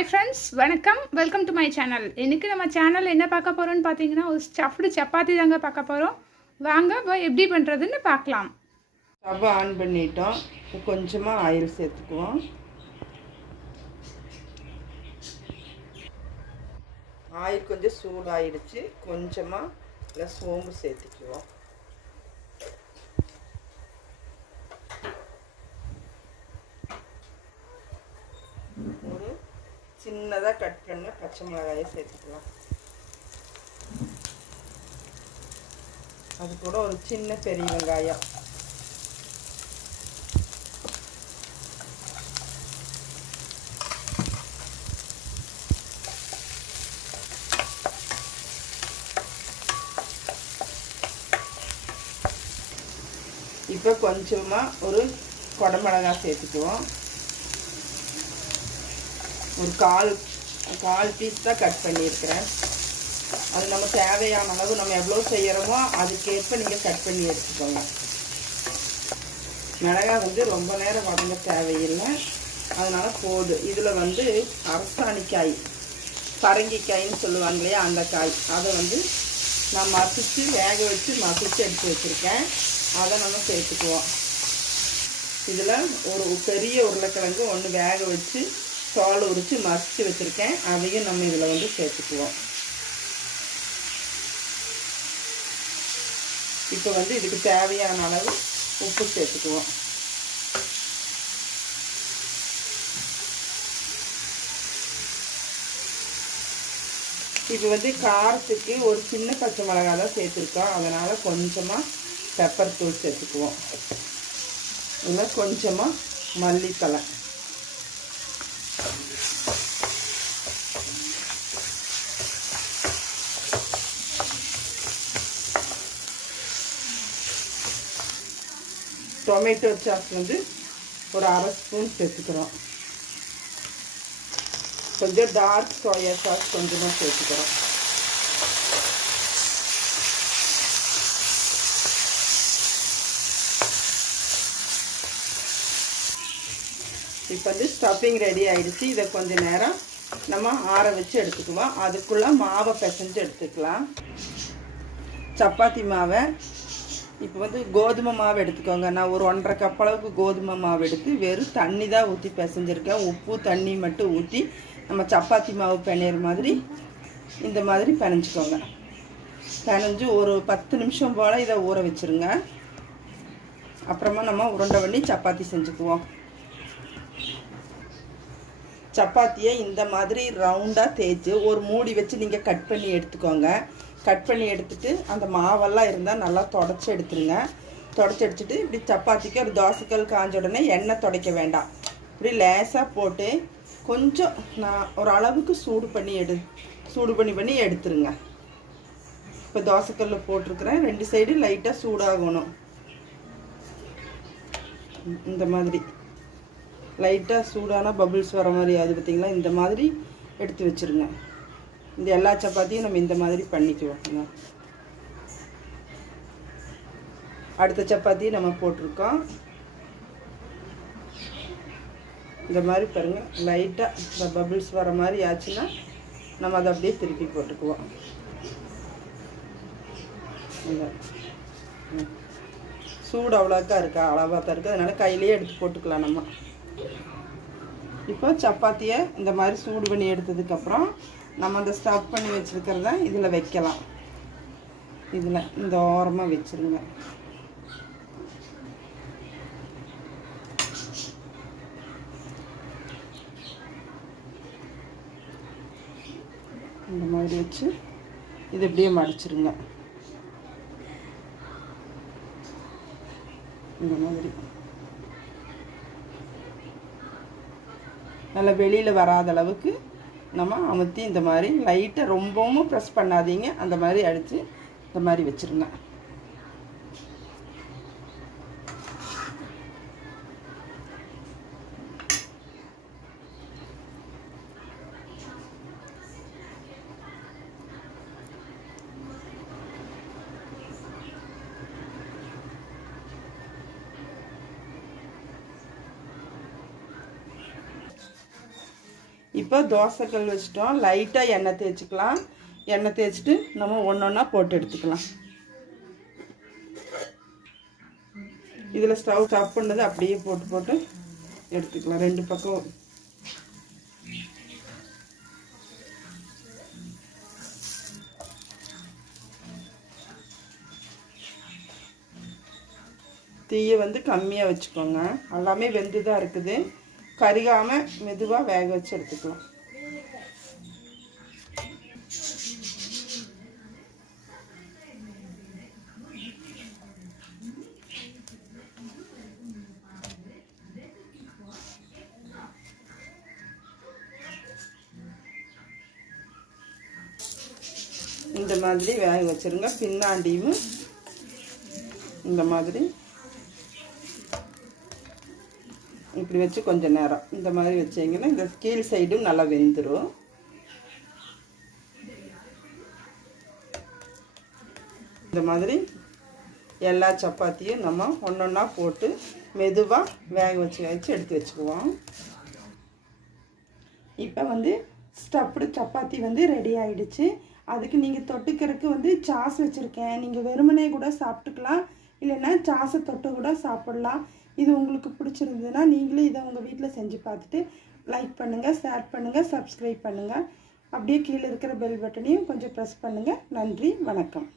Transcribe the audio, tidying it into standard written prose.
Hi friends, welcome to my channel. இன்னைக்கு நம்ம சேனல்ல என்ன பார்க்க போறோம்னு பாத்தீங்கன்னா ஒரு ஸ்டஃப்டு சப்பாத்தி தாங்க பார்க்க போறோம். வாங்க போய் எப்படி பண்றதுன்னு பார்க்கலாம். ஸ்டவ் ஆன் பண்ணிட்டோம். கொஞ்சமா ஆயில் சேர்த்துக்குவோம். ஆயில் கொஞ்சம் சூடாயிடுச்சு. கொஞ்சமா சோம்பு சேர்த்துக்குவோம். ஒரு சின்னதாக கட் பண்ண பச்சை மிளகாயை சேர்த்துக்கலாம். அது கூட ஒரு சின்ன பெரிய வெங்காயம், இப்போ கொஞ்சமாக ஒரு குடமிளகாய் சேர்த்துக்குவோம். ஒரு கால் பீஸ் தான் கட் பண்ணியிருக்கிறேன். அது நம்ம தேவையான அளவு நம்ம எவ்வளோ செய்கிறோமோ அதுக்கேற்ப நீங்கள் கட் பண்ணி எடுத்துக்கோங்க. மிளகாய் வந்து ரொம்ப நேரம் வதங்க தேவையில்லை, அதனால் போதும். இதில் வந்து அரசாணிக்காய், பரங்கிக்காயின்னு சொல்லுவாங்க இல்லையா, அந்த காய், அதை வந்து நான் மசித்து வேக வச்சு மசித்து எடுத்து வச்சுருக்கேன். அதை நம்ம சேர்த்துக்குவோம். இதில் ஒரு பெரிய உருளைக்கிழங்கு ஒன்று வேக வச்சு தோல் உரித்து மசித்து வச்சுருக்கேன். அதையும் நம்ம இதில் வந்து சேர்த்துக்குவோம். இப்போ வந்து இதுக்கு தேவையான அளவு உப்பு சேர்த்துக்குவோம். இப்போ வந்து காரத்துக்கு ஒரு சின்ன பச்சை மிளகாய் தான் சேர்த்துருக்கோம். அதனால் கொஞ்சமாக பெப்பர் தூள் சேர்த்துக்குவோம். இதில் கொஞ்சமாக மல்லித்தழை, டொமேட்டோ சாஸ் வந்து ஒரு அரை ஸ்பூன் சேர்த்துக்கிறோம். கொஞ்சம் டார்க் சோயா சாஸ் கொஞ்சமாக சேர்த்துக்கிறோம். இப்போ வந்து ஸ்டஃபிங் ரெடி ஆகிடுச்சு. இதை கொஞ்சம் நேரம் நம்ம ஆற வச்சு எடுத்துக்குவோம். அதுக்குள்ளே மாவை பிசைஞ்சு எடுத்துக்கலாம். சப்பாத்தி மாவை இப்போ வந்து கோதுமை மாவு எடுத்துக்கோங்க. நான் ஒரு 1.5 கப் அளவுக்கு கோதுமை மாவு எடுத்து வெறும் தண்ணி தான் ஊற்றி பிசைஞ்சிருக்கேன். உப்பு தண்ணி மட்டும் ஊற்றி நம்ம சப்பாத்தி மாவு பிணையிற மாதிரி இந்த மாதிரி பிணைஞ்சிக்கோங்க. பிணைஞ்சு ஒரு 10 நிமிஷம் போல் இதை ஊற வச்சுருங்க. அப்புறமா நம்ம உருண்டை பண்ணி சப்பாத்தி செஞ்சுக்குவோம். சப்பாத்தியை இந்த மாதிரி ரவுண்டாக தேய்ச்சி ஒரு மூடி வச்சு நீங்கள் கட் பண்ணி எடுத்துக்கோங்க. கட் பண்ணி எடுத்துட்டு அந்த மாவெல்லாம் இருந்தால் நல்லா தொடச்சி எடுத்துருங்க. தொடச்சி எடுத்துட்டு இப்படி சப்பாத்திக்கு ஒரு தோசைக்கல் காஞ்ச உடனே எண்ணெய் துடைக்க வேண்டாம். இப்படி லேசாக போட்டு கொஞ்சம் நான் ஒரு அளவுக்கு சூடு பண்ணி எடுத்துருங்க. இப்போ தோசைக்கல்லில் போட்டிருக்கிறேன். 2 சைடு லைட்டாக சூடாகணும். இந்த மாதிரி லைட்டாக சூடான பபிள்ஸ் வர மாதிரி அது பார்த்திங்களா, இந்த மாதிரி எடுத்து வச்சுருங்க. இந்த எல்லா சப்பாத்தியும் நம்ம இந்த மாதிரி பண்ணிக்குவோம். அடுத்த சப்பாத்தியும் நம்ம போட்டிருக்கோம். இந்த மாதிரி பாருங்கள், லைட்டாக இந்த பபிள்ஸ் வர மாதிரி ஆச்சுன்னா நம்ம அதை அப்படியே திருப்பி போட்டுக்குவோம். சூடு அவ்வளோக்கா இருக்கா, அளவாக தான் இருக்குது, அதனால் கையிலேயே எடுத்து போட்டுக்கலாம் நம்ம. இப்போ சப்பாத்தியை இந்த மாதிரி சூடு பண்ணி எடுத்ததுக்கப்புறம் நம்ம அந்த ஸ்டஃப் பண்ணி வச்சுருக்கிறத இதில் வைக்கலாம். இதில் இந்த ஓரமாக வச்சுருங்க. இந்த மாதிரி வச்சு இது இப்படியே மடிச்சிருங்க. இந்த மாதிரி நல்லா வெளியில் வராத அளவுக்கு நம்ம அமுத்தி இந்த மாதிரி லைட்டாக ரொம்பவும் ப்ரெஸ் பண்ணாதீங்க. அந்த மாதிரி அடித்து இந்த மாதிரி வச்சுருங்க. இப்போ தோசைக்கல் வச்சிட்டோம். லைட்டாக எண்ணெய் தேய்ச்சிக்கலாம். எண்ணெய் தேய்ச்சிட்டு நம்ம ஒன்றா போட்டு எடுத்துக்கலாம். இதில் ஸ்டவ் ஸ்டாப் பண்ணது அப்படியே போட்டு எடுத்துக்கலாம். 2 பக்கம் தீயை கம்மியாக வச்சுக்கோங்க. எல்லாமே வெந்து தான் இருக்குது. கருகாமல் மெதுவாக வேக வச்சு எடுத்துக்கலாம். இந்த மாதிரி வேக வச்சுருங்க. பின்னாண்டியும் இந்த மாதிரி இப்படி வச்சு கொஞ்சம் நேரம் இந்த மாதிரி வச்சிங்கன்னா இந்த கீழ் சைடும் நல்லா வெந்துடும். இந்த மாதிரி எல்லா சப்பாத்தியும் நம்ம ஒன்றா போட்டு மெதுவாக வேக வச்சு எடுத்து வச்சுக்குவோம். இப்போ ஸ்டஃப்டு சப்பாத்தி ரெடி ஆகிடுச்சு. அதுக்கு நீங்கள் தொட்டுக்கிறதுக்கு சாஸ் வச்சுருக்கேன். நீங்கள் வெறுமனே கூட சாப்பிட்டுக்கலாம், இல்லைன்னா சாஸை தொட்டு கூட சாப்பிட்லாம். இது உங்களுக்கு பிடிச்சிருந்ததுன்னா நீங்களே இதை உங்கள் வீட்டில் செஞ்சு பார்த்துட்டு லைக் பண்ணுங்கள், ஷேர் பண்ணுங்கள், சப்ஸ்கிரைப் பண்ணுங்கள். அப்படியே கீழே இருக்கிற பெல் பட்டனையும் கொஞ்சம் ப்ரெஸ் பண்ணுங்கள். நன்றி, வணக்கம்.